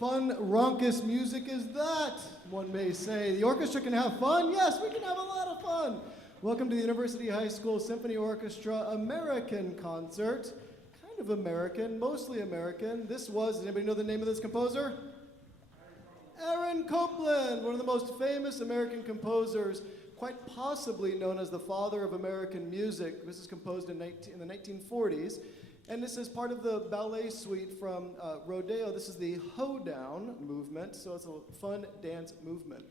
fun, raucous music is that, one may say? The orchestra can have fun? Yes, we can have a lot of fun. Welcome to the University High School Symphony Orchestra American concert. Kind of American, mostly American. Does anybody know the name of this composer? Aaron Copland, one of the most famous American composers, quite possibly known as the father of American music. This is composed in the 1940s. And this is part of the ballet suite from Rodeo. This is the Hoe-Down movement, so it's a fun dance movement.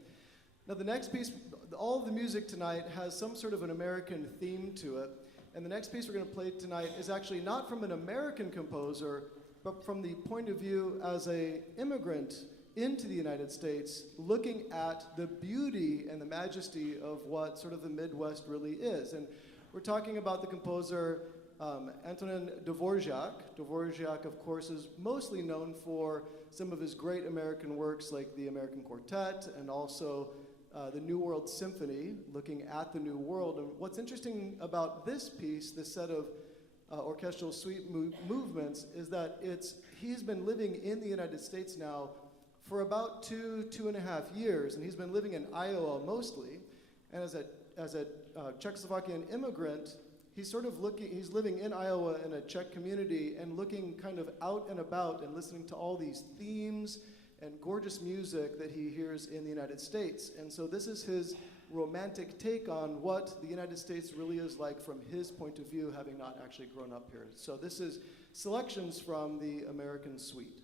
Now the next piece, all of the music tonight has some sort of an American theme to it. And the next piece we're going to play tonight is actually not from an American composer, but from the point of view as an immigrant into the United States, looking at the beauty and the majesty of what sort of the Midwest really is. And we're talking about the composer Antonín Dvořák. Dvořák, of course, is mostly known for some of his great American works like the American Quartet and also the New World Symphony, looking at the New World. And what's interesting about this piece, this set of orchestral suite movements, is that he's been living in the United States now for about 2.5 years, and he's been living in Iowa mostly. And as a Czechoslovakian immigrant, he's living in Iowa in a Czech community and looking kind of out and about and listening to all these themes and gorgeous music that he hears in the United States. And so this is his romantic take on what the United States really is like from his point of view, having not actually grown up here. So this is selections from the American Suite.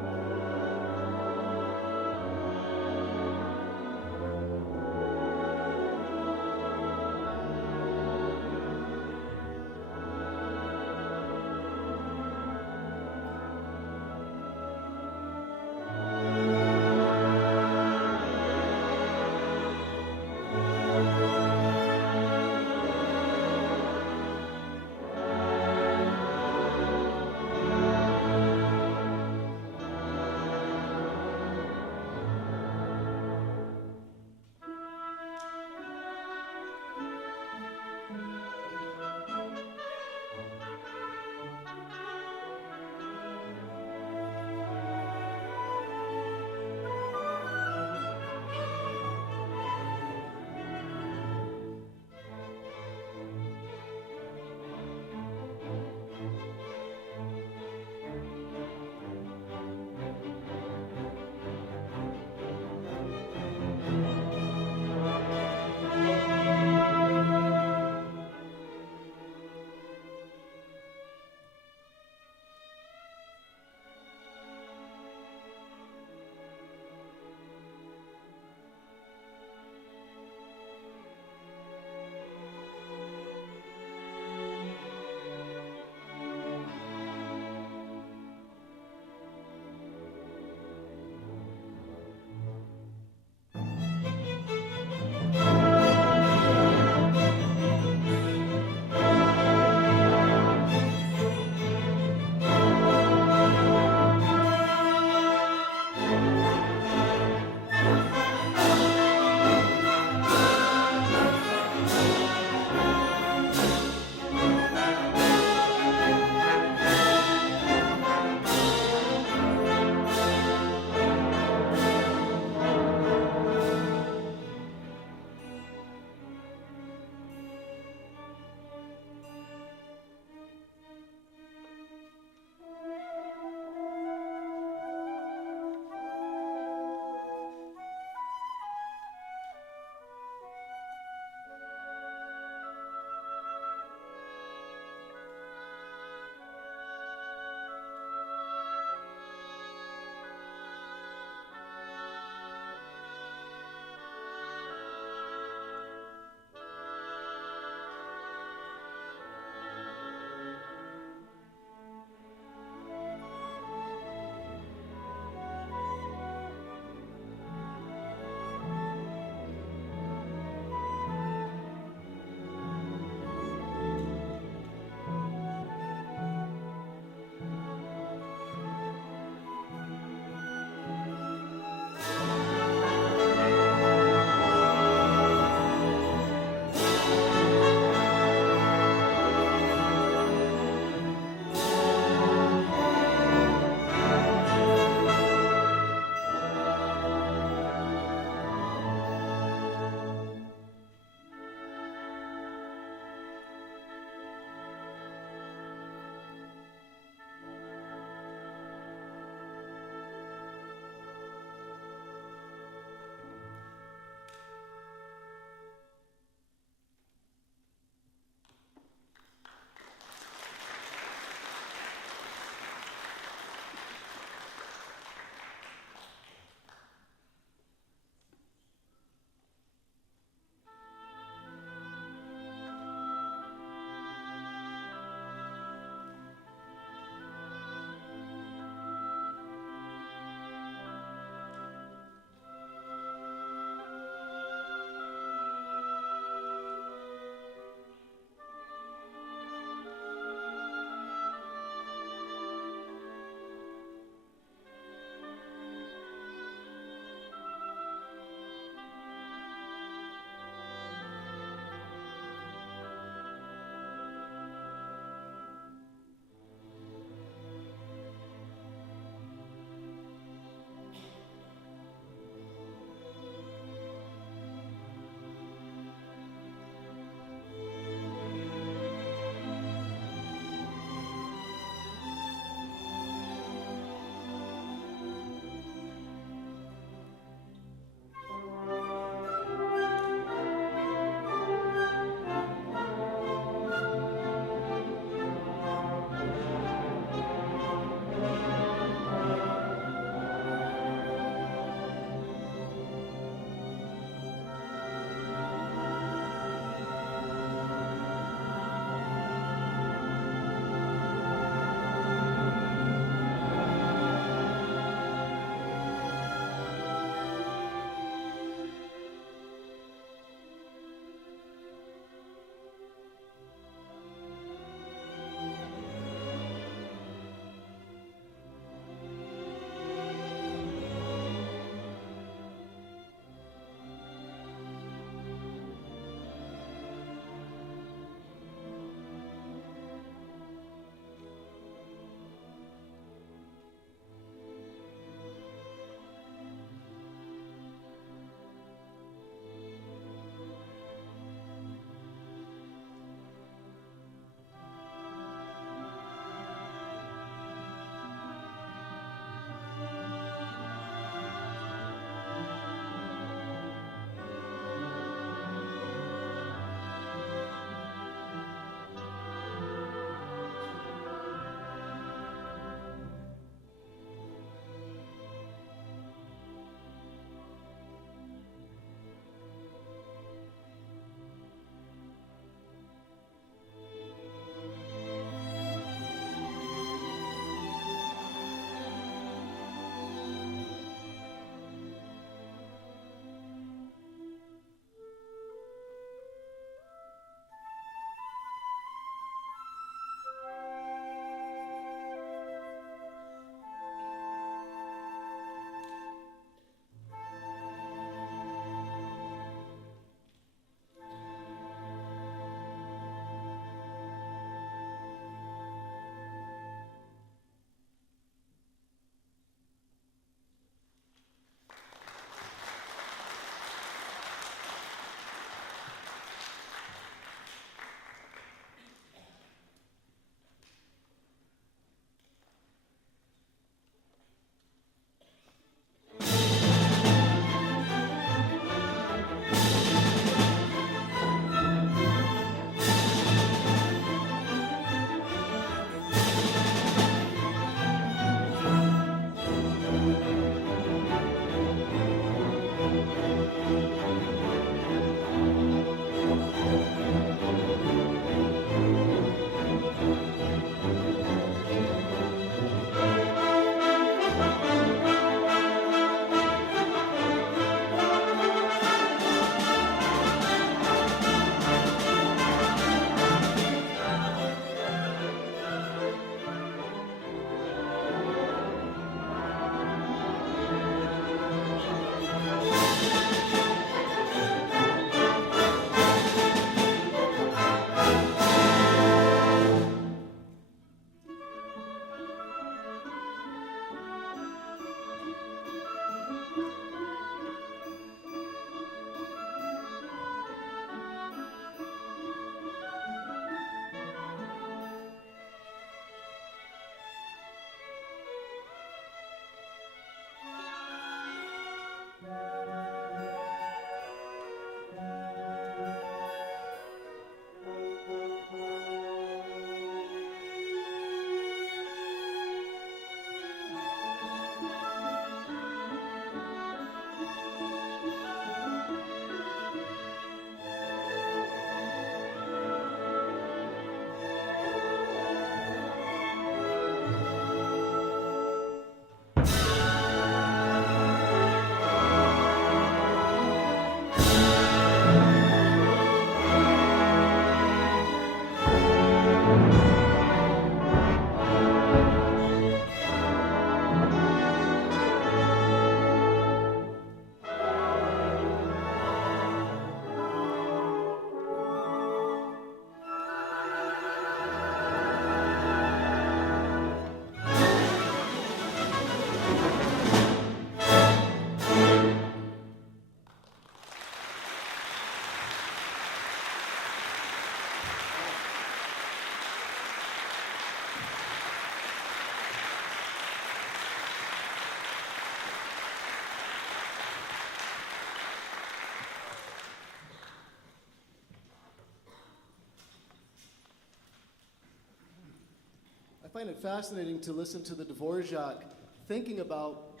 find it fascinating to listen to the Dvořák thinking about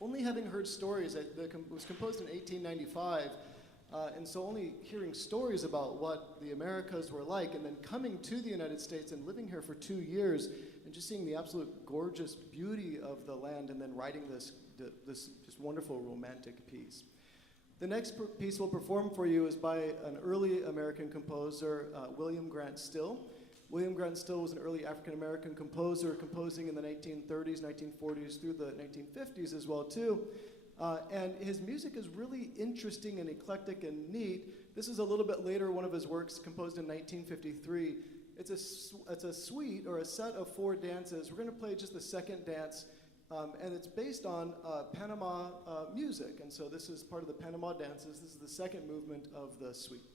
only having heard stories. It was composed in 1895, and so only hearing stories about what the Americas were like, and then coming to the United States and living here for 2 years, and just seeing the absolute gorgeous beauty of the land, and then writing this just wonderful romantic piece. The next piece we'll perform for you is by an early American composer, William Grant Still. William Grant Still was an early African-American composer, composing in the 1930s, 1940s, through the 1950s as well, too. And his music is really interesting and eclectic and neat. This is a little bit later, one of his works composed in 1953. It's a suite, or a set of 4 dances. We're going to play just the second dance, and it's based on Panama music. And so this is part of the Panama dances. This is the second movement of the suite.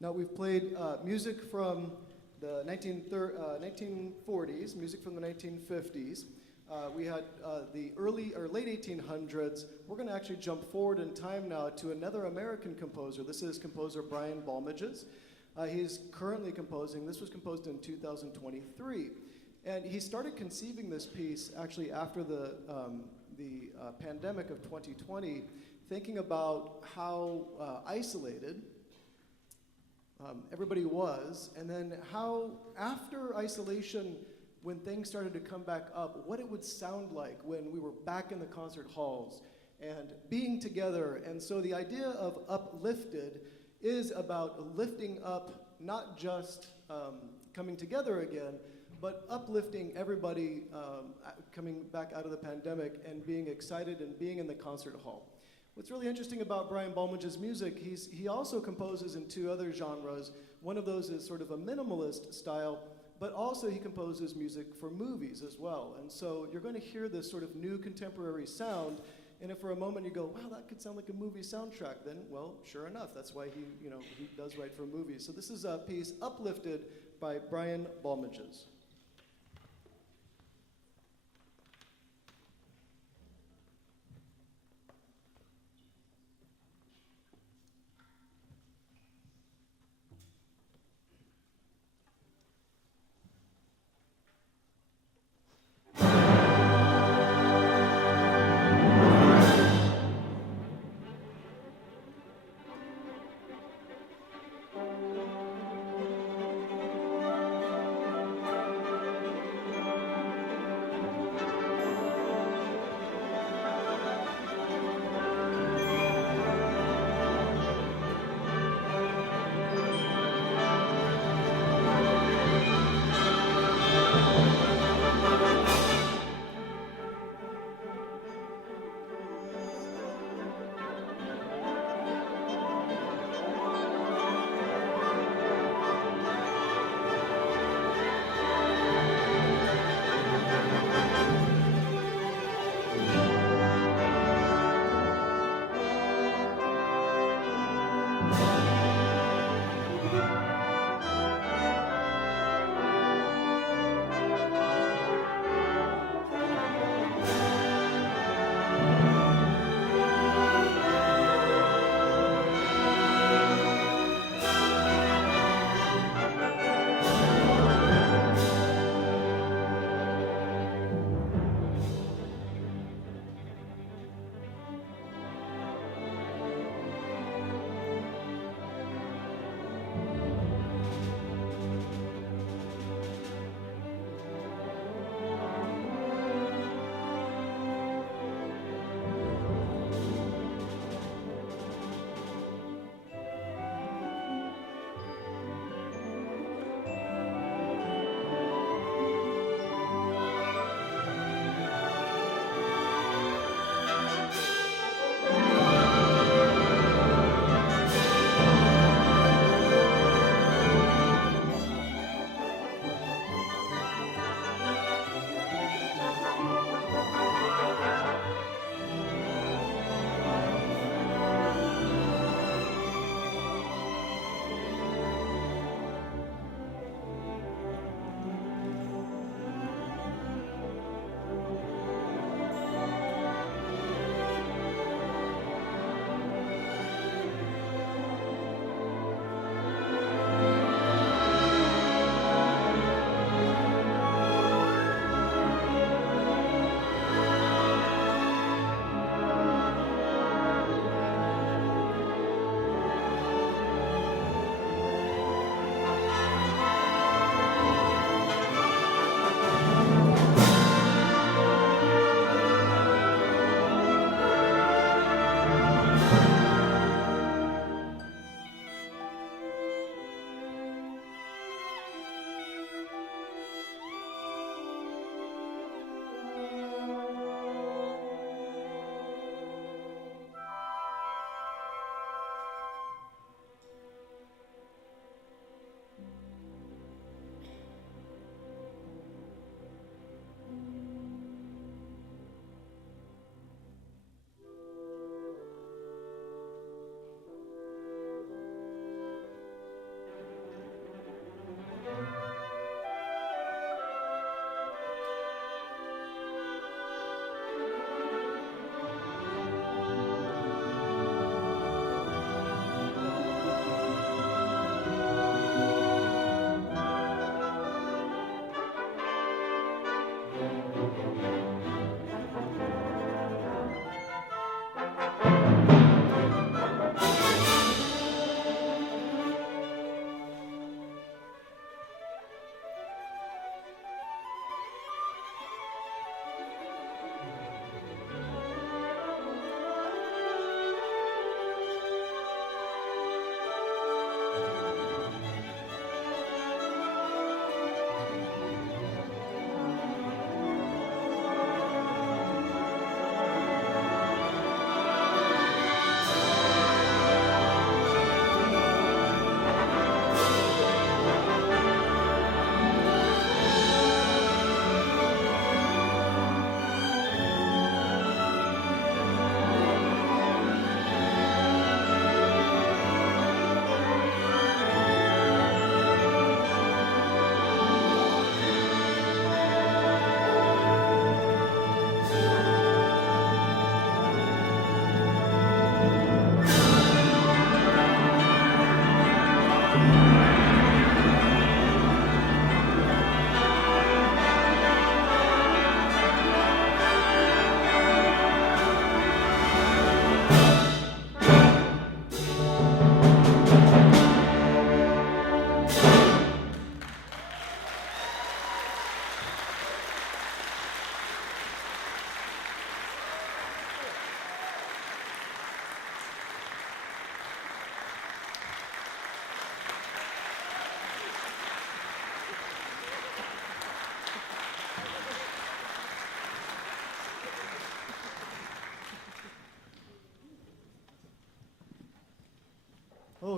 Now, we've played music from the 1940s, music from the 1950s. We had the early or late 1800s. We're going to actually jump forward in time now to another American composer. This is composer Brian Balmages. He's currently composing. This was composed in 2023. And he started conceiving this piece actually after the pandemic of 2020, thinking about how isolated everybody was, and then how after isolation, when things started to come back up, what it would sound like when we were back in the concert halls and being together. And so the idea of Uplifted is about lifting up, not just coming together again, but uplifting everybody coming back out of the pandemic and being excited and being in the concert hall. What's really interesting about Brian Balmages' music, he also composes in two other genres. One of those is sort of a minimalist style, but also he composes music for movies as well. And so you're going to hear this sort of new contemporary sound, and if for a moment you go, wow, that could sound like a movie soundtrack, then, well, sure enough, that's why he does write for movies. So this is a piece, Uplifted, by Brian Balmages.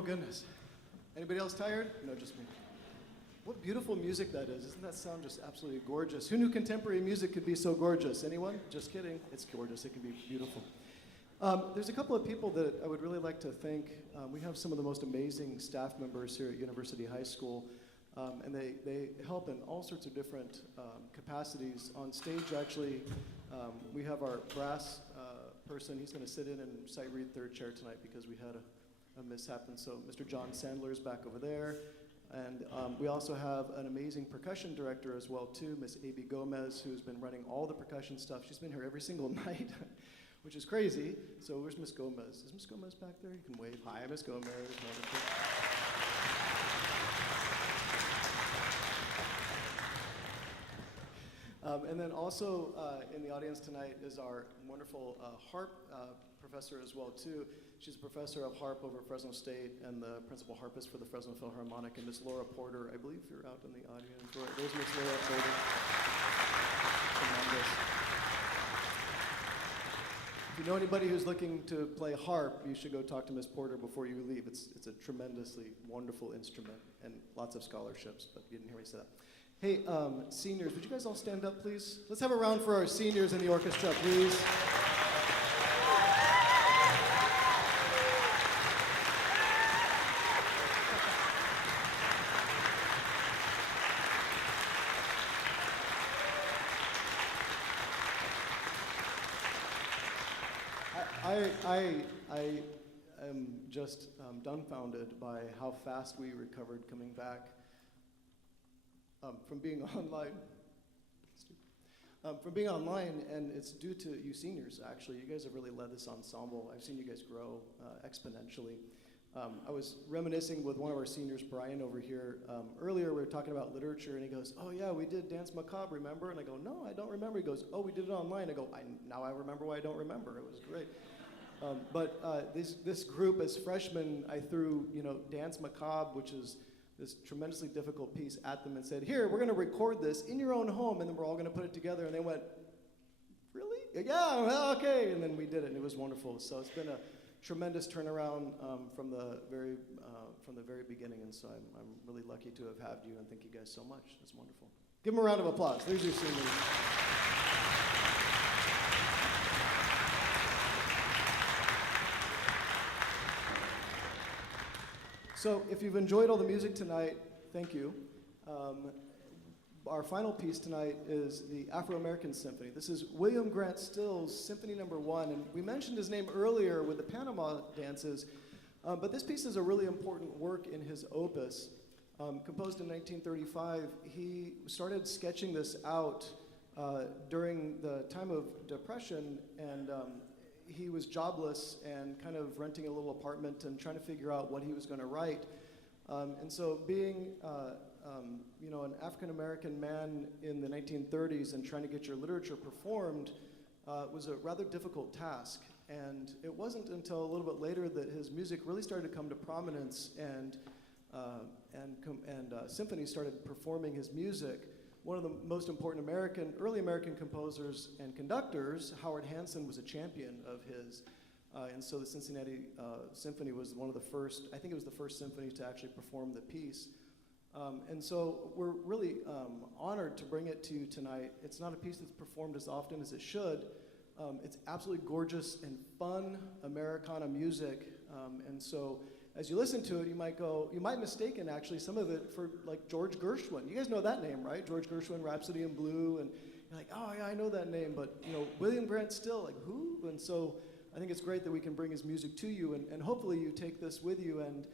Oh, goodness. Anybody else tired? No, just me. What beautiful music that is. Doesn't that sound just absolutely gorgeous? Who knew contemporary music could be so gorgeous? Anyone? Just kidding. It's gorgeous. It can be beautiful. There's a couple of people that I would really like to thank. We have some of the most amazing staff members here at University High School, and they help in all sorts of different capacities. On stage, actually, we have our brass person. He's going to sit in and sight read third chair tonight because we had a mishap. And so Mr. John Sandler is back over there. And we also have an amazing percussion director as well, too, Miss A.B. Gomez, who's been running all the percussion stuff. She's been here every single night, which is crazy. So where's Miss Gomez? Is Miss Gomez back there? You can wave. Hi, Miss Gomez. And then also in the audience tonight is our wonderful harp professor as well, too. She's a professor of harp over at Fresno State and the principal harpist for the Fresno Philharmonic. And Miss Laura Porter, I believe you're out in the audience. Right, there's Miss Laura Porter. Tremendous. If you know anybody who's looking to play harp, you should go talk to Miss Porter before you leave. It's a tremendously wonderful instrument and lots of scholarships, but you didn't hear me say that. Hey, seniors, would you guys all stand up, please? Let's have a round for our seniors in the orchestra, please. I am just dumbfounded by how fast we recovered coming back from being online. From being online, and it's due to you seniors, actually. You guys have really led this ensemble. I've seen you guys grow exponentially. I was reminiscing with one of our seniors, Brian, over here. Earlier, we were talking about literature, and he goes, oh, yeah, we did Dance Macabre, remember? And I go, no, I don't remember. He goes, oh, we did it online. I go, now I remember why I don't remember. It was great. But this group, as freshmen, I threw, Dance Macabre, which is this tremendously difficult piece, at them and said, here, we're going to record this in your own home, and then we're all going to put it together. And they went, really? Yeah, well, okay. And then we did it, and it was wonderful. So it's been a tremendous turnaround from the very beginning, and so I'm really lucky to have had you, and thank you guys so much. It's wonderful. Give them a round of applause. There's your seniors. So if you've enjoyed all the music tonight, thank you. Our final piece tonight is the Afro-American Symphony. This is William Grant Still's Symphony No. 1, and we mentioned his name earlier with the Panamá dances, but this piece is a really important work in his opus. Composed in 1935, he started sketching this out during the time of Depression, and he was jobless and kind of renting a little apartment and trying to figure out what he was going to write. And so being an African-American man in the 1930s and trying to get your literature performed was a rather difficult task. And it wasn't until a little bit later that his music really started to come to prominence and symphonies started performing his music. One of the most important early American composers and conductors, Howard Hanson, was a champion of his. And so the Cincinnati Symphony was one of the first, I think it was the first symphony to actually perform the piece. And so we're really honored to bring it to you tonight. It's not a piece that's performed as often as it should. It's absolutely gorgeous and fun Americana music. And so as you listen to it, you might mistaken actually some of it for like George Gershwin. You guys know that name, right? George Gershwin, Rhapsody in Blue, and you're like, oh yeah, I know that name, but William Grant Still, like who? And so I think it's great that we can bring his music to you, and hopefully you take this with you and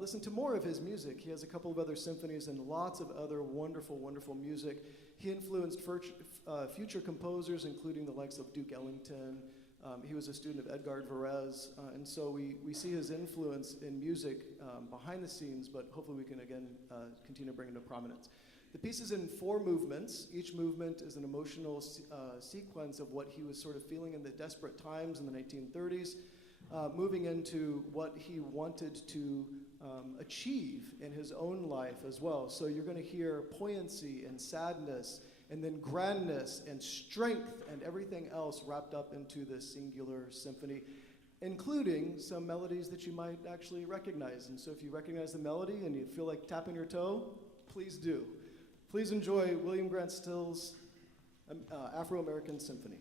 listen to more of his music. He has a couple of other symphonies and lots of other wonderful, wonderful music. He influenced future composers, including the likes of Duke Ellington. He was a student of Edgar Varese, and so we see his influence in music behind the scenes, but hopefully we can, again, continue to bring him to prominence. The piece is in 4 movements. Each movement is an emotional sequence of what he was sort of feeling in the desperate times in the 1930s, moving into what he wanted to achieve in his own life as well. So you're going to hear poignancy and sadness, and then grandness and strength and everything else wrapped up into this singular symphony. including some melodies that you might actually recognize. And so if you recognize the melody and you feel like tapping your toe, please do. Please enjoy William Grant Still's Afro-American Symphony.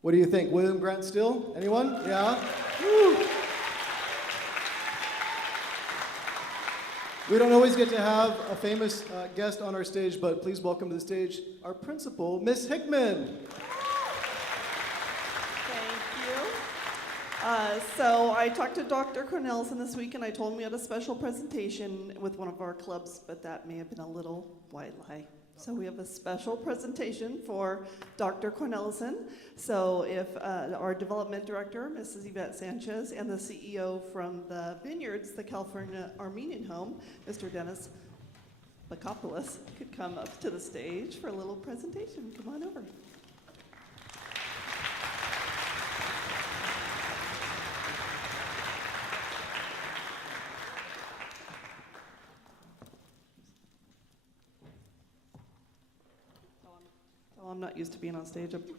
What do you think? William Grant Still? Anyone? Yeah? Woo. We don't always get to have a famous guest on our stage, but please welcome to the stage our principal, Miss Hickman. So I talked to Dr. Cornelison this week, and I told him we had a special presentation with one of our clubs, but that may have been a little white lie. So we have a special presentation for Dr. Cornelison. So if our development director, Mrs. Yvette Sanchez, and the CEO from the Vineyards, the California Armenian Home, Mr. Dennis Bakopoulos, could come up to the stage for a little presentation. Come on over. Oh, I'm not used to being on stage. Thank you.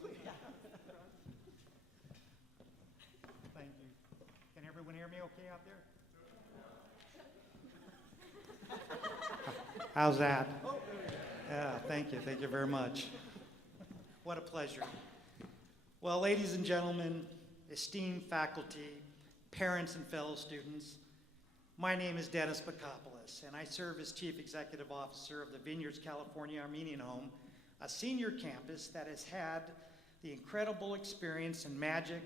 Can everyone hear me okay out there? How's that? Yeah, thank you. Thank you very much. What a pleasure. Well, ladies and gentlemen, esteemed faculty, parents, and fellow students, my name is Dennis Bakopoulos, and I serve as Chief Executive Officer of the Vineyards California Armenian Home, a senior campus that has had the incredible experience and magic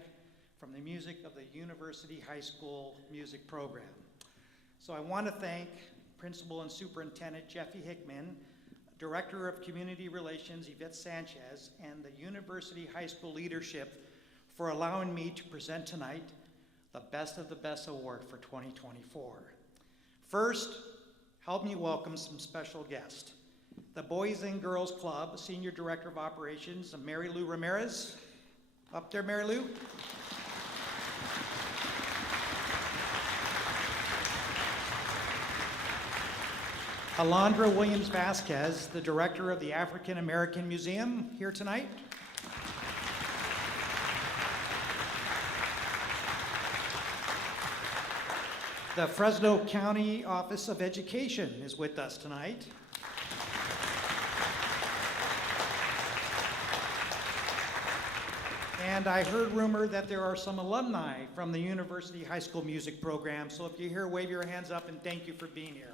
from the music of the University High School music program. So I want to thank Principal and Superintendent Jeffy Hickman, Director of Community Relations Yvette Sanchez, and the University High School leadership for allowing me to present tonight the Best of the Best Award for 2024. First, help me welcome some special guests. The Boys and Girls Club Senior Director of Operations, Mary Lou Ramirez. Up there, Mary Lou. Alondra Williams Vasquez, the Director of the African-American Museum, here tonight. The Fresno County Office of Education is with us tonight. And I heard rumor that there are some alumni from the University High School music program. So if you're here, wave your hands up and thank you for being here.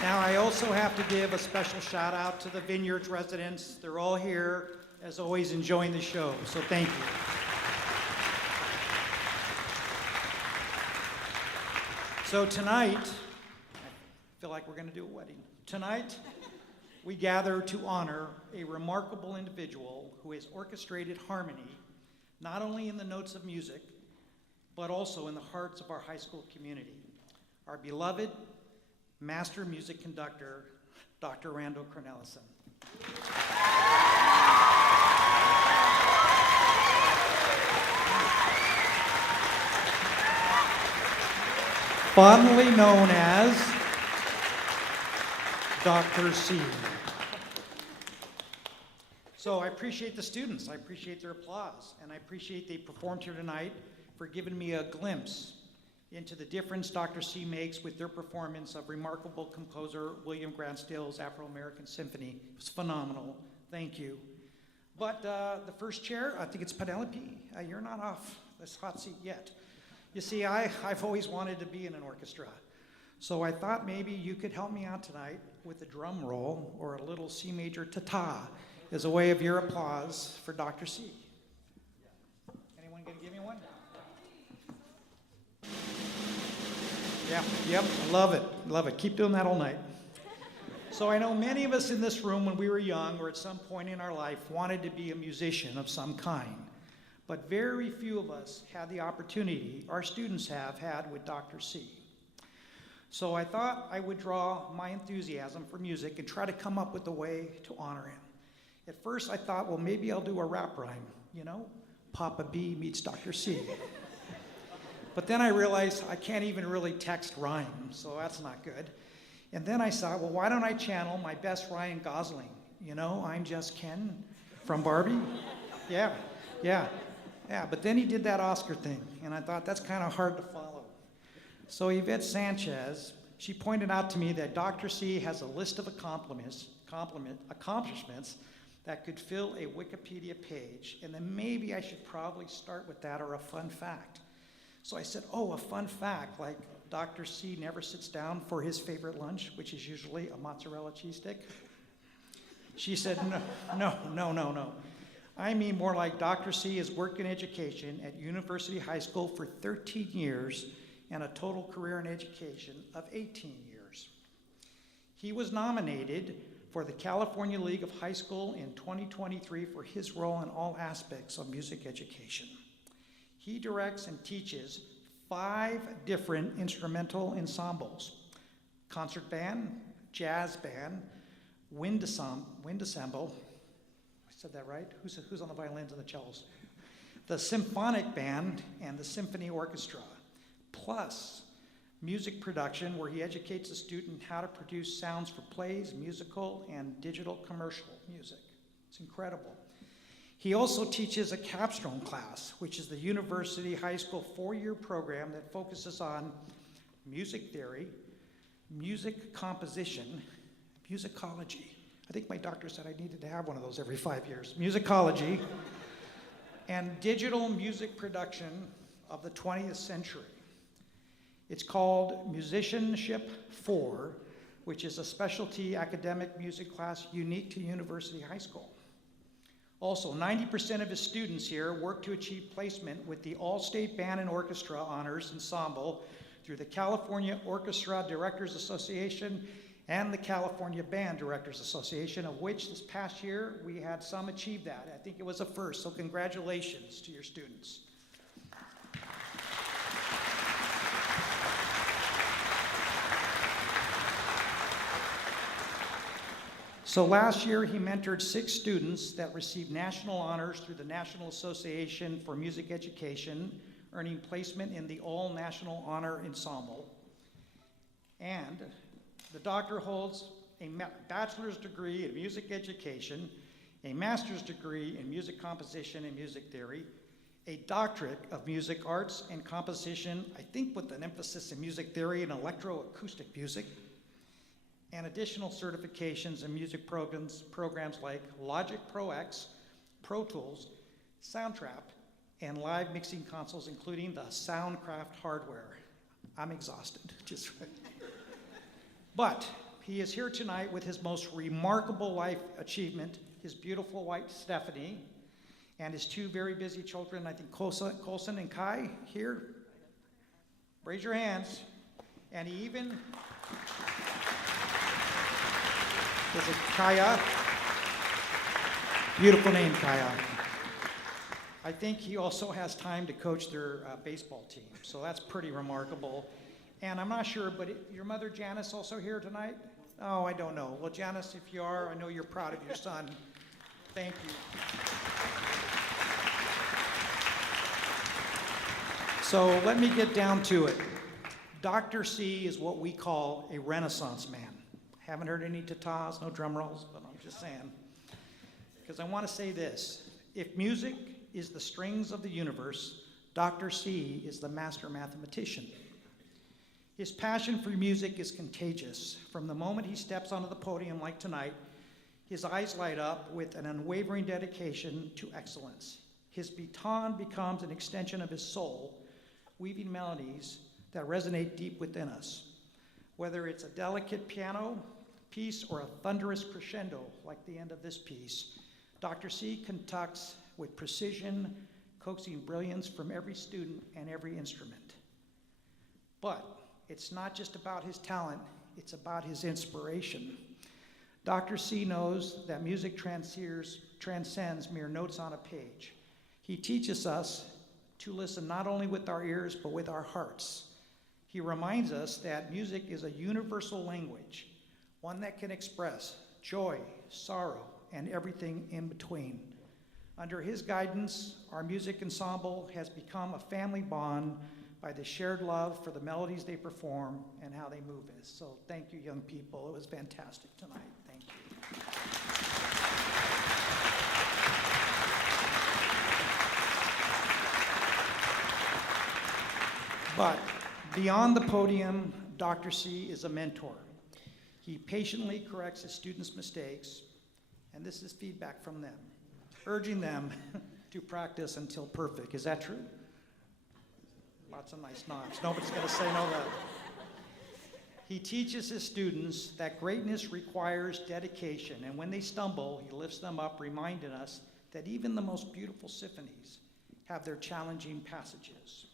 Now, I also have to give a special shout out to the Vineyards residents. They're all here, as always, enjoying the show. So thank you. So tonight, I feel like we're going to do a wedding. Tonight, we gather to honor a remarkable individual who has orchestrated harmony, not only in the notes of music, but also in the hearts of our high school community. Our beloved master music conductor, Dr. Randall Cornelison. Fondly known as Dr. C. So I appreciate the students, I appreciate their applause, and I appreciate they performed here tonight for giving me a glimpse into the difference Dr. C makes with their performance of remarkable composer William Grant Still's Afro-American Symphony. It was phenomenal, thank you. But the first chair, I think it's Penelope. You're not off this hot seat yet. You see, I've always wanted to be in an orchestra. So I thought maybe you could help me out tonight with a drum roll or a little C major ta-ta as a way of your applause for Dr. C. Anyone gonna give me one? Yeah, yep, love it, love it. Keep doing that all night. So I know many of us in this room when we were young or at some point in our life wanted to be a musician of some kind. But very few of us had the opportunity our students have had with Dr. C. So I thought I would draw my enthusiasm for music and try to come up with a way to honor him. At first I thought, well, maybe I'll do a rap rhyme, you know? Papa B meets Dr. C. But then I realized I can't even really text rhyme, so that's not good. And then I thought, well, why don't I channel my best Ryan Gosling? You know, I'm just Ken from Barbie. Yeah. But then he did that Oscar thing, and I thought that's kind of hard to follow. So Yvette Sanchez She pointed out to me that Dr. C has a list of accomplishments that could fill a Wikipedia page, and then maybe I should probably start with that or a fun fact. So I said, oh, a fun fact, like Dr. C never sits down for his favorite lunch, which is usually a mozzarella cheese stick. She said, no. I mean more like Dr. C has worked in education at University High School for 13 years and a total career in education of 18 years. He was nominated for the California League of High School in 2023 for his role in all aspects of music education. He directs and teaches 5 different instrumental ensembles: concert band, jazz band, wind ensemble. I said that right? Who's on the violins and the cellos? The symphonic band and the symphony orchestra, plus music production, where he educates the student how to produce sounds for plays, musical, and digital commercial music. It's incredible. He also teaches a capstone class, which is the University High School 4-year program that focuses on music theory, music composition, musicology. I think my doctor said I needed to have one of those every 5 years. Musicology, and digital music production of the 20th century. It's called Musicianship 4, which is a specialty academic music class unique to University High School. Also, 90% of his students here work to achieve placement with the All-State Band and Orchestra Honors Ensemble through the California Orchestra Directors Association and the California Band Directors Association, of which this past year we had some achieve that. I think it was a first, so congratulations to your students. So last year, he mentored 6 students that received national honors through the National Association for Music Education, earning placement in the All-National Honor Ensemble. And the doctor holds a bachelor's degree in music education, a master's degree in music composition and music theory, a doctorate of music arts and composition, I think with an emphasis in music theory and electroacoustic music, and additional certifications in music programs like Logic Pro X, Pro Tools, Soundtrap, and live mixing consoles, including the Soundcraft hardware. I'm exhausted, just right. But he is here tonight with his most remarkable life achievement, his beautiful wife, Stephanie, and his 2 very busy children, I think Colson and Kai, here. Raise your hands. And he even... Is it Kaya? Beautiful name, Kaya. I think he also has time to coach their baseball team, so that's pretty remarkable. And I'm not sure, but your mother Janice also here tonight? Oh, I don't know. Well, Janice, if you are, I know you're proud of your son. Thank you. So let me get down to it. Dr. C is what we call a Renaissance man. Haven't heard any tatas, no drum rolls, but I'm just saying. Because I want to say this. If music is the strings of the universe, Dr. C is the master mathematician. His passion for music is contagious. From the moment he steps onto the podium like tonight, his eyes light up with an unwavering dedication to excellence. His baton becomes an extension of his soul, weaving melodies that resonate deep within us. Whether it's a delicate piano piece or a thunderous crescendo like the end of this piece, Dr. C conducts with precision, coaxing brilliance from every student and every instrument. But it's not just about his talent, it's about his inspiration. Dr. C knows that music transcends mere notes on a page. He teaches us to listen not only with our ears, but with our hearts. He reminds us that music is a universal language, one that can express joy, sorrow, and everything in between. Under his guidance, our music ensemble has become a family bond by the shared love for the melodies they perform and how they move us. So thank you, young people. It was fantastic tonight. Thank you. But beyond the podium, Dr. C is a mentor. He patiently corrects his students' mistakes, and this is feedback from them, urging them to practice until perfect. Is that true? Lots of nice nods. Nobody's going to say no to that. He teaches his students that greatness requires dedication, and when they stumble, he lifts them up, reminding us that even the most beautiful symphonies have their challenging passages.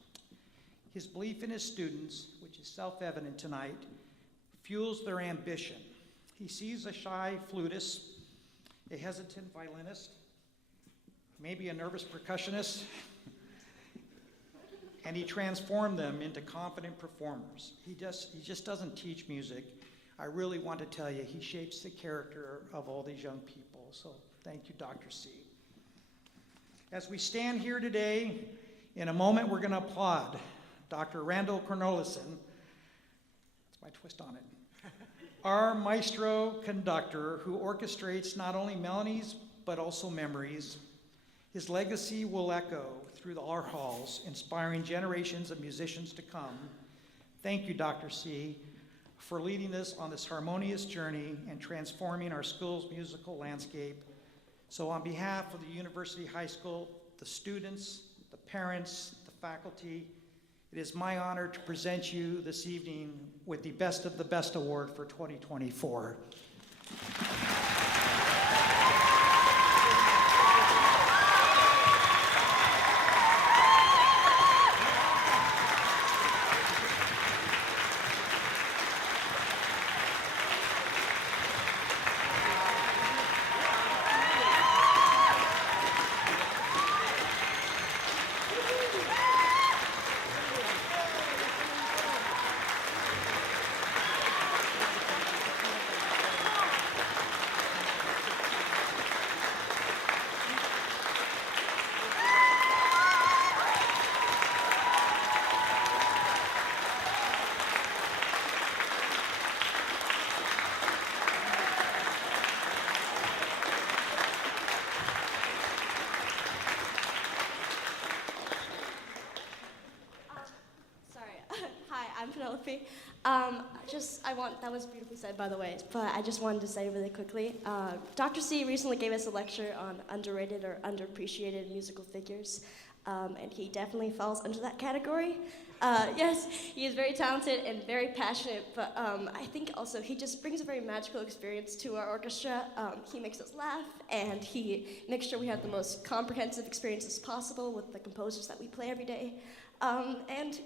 His belief in his students, which is self-evident tonight, fuels their ambition. He sees a shy flutist, a hesitant violinist, maybe a nervous percussionist, and he transformed them into confident performers. He just doesn't teach music. I really want to tell you, he shapes the character of all these young people. So thank you, Dr. C. As we stand here today, in a moment we're going to applaud Dr. Randall Cornelissen. That's my twist on it. Our maestro conductor who orchestrates not only melodies but also memories. His legacy will echo through our halls, inspiring generations of musicians to come. Thank you, Dr. C, for leading us on this harmonious journey and transforming our school's musical landscape. So on behalf of the University High School, the students, the parents, the faculty, it is my honor to present you this evening with the Best of the Best Award for 2024. I'm Penelope. That was beautifully said, by the way, but I just wanted to say really quickly, Dr. C recently gave us a lecture on underrated or underappreciated musical figures, and he definitely falls under that category. Yes, he is very talented and very passionate, but I think also he just brings a very magical experience to our orchestra. He makes us laugh, and he makes sure we have the most comprehensive experiences possible with the composers that we play every day. And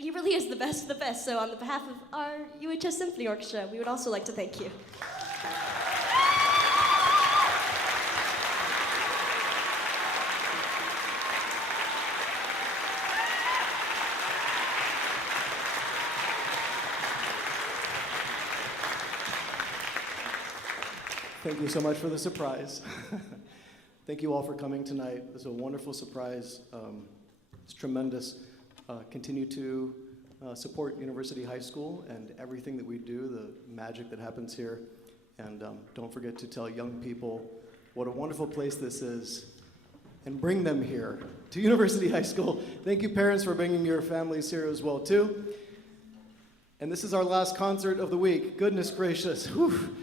he really is the best of the best. So on the behalf of our UHS Symphony Orchestra, we would also like to thank you. Thank you so much for the surprise. Thank you all for coming tonight. It was a wonderful surprise. It's tremendous. Continue to support University High School and everything that we do, the magic that happens here. And don't forget to tell young people what a wonderful place this is and bring them here to University High School. Thank you, parents, for bringing your families here as well, too. And this is our last concert of the week. Goodness gracious. Whew.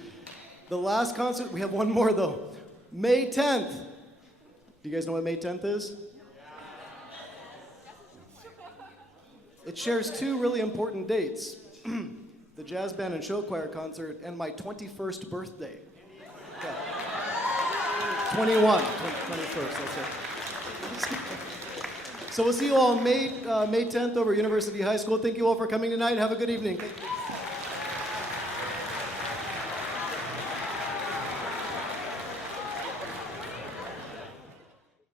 The last concert, we have one more though. May 10th. Do you guys know what May 10th is? It shares two really important dates. The Jazz Band and Show Choir concert and my 21st birthday. Okay. 21st, that's it. So we'll see you all on May 10th over at University High School. Thank you all for coming tonight. Have a good evening. Thank you.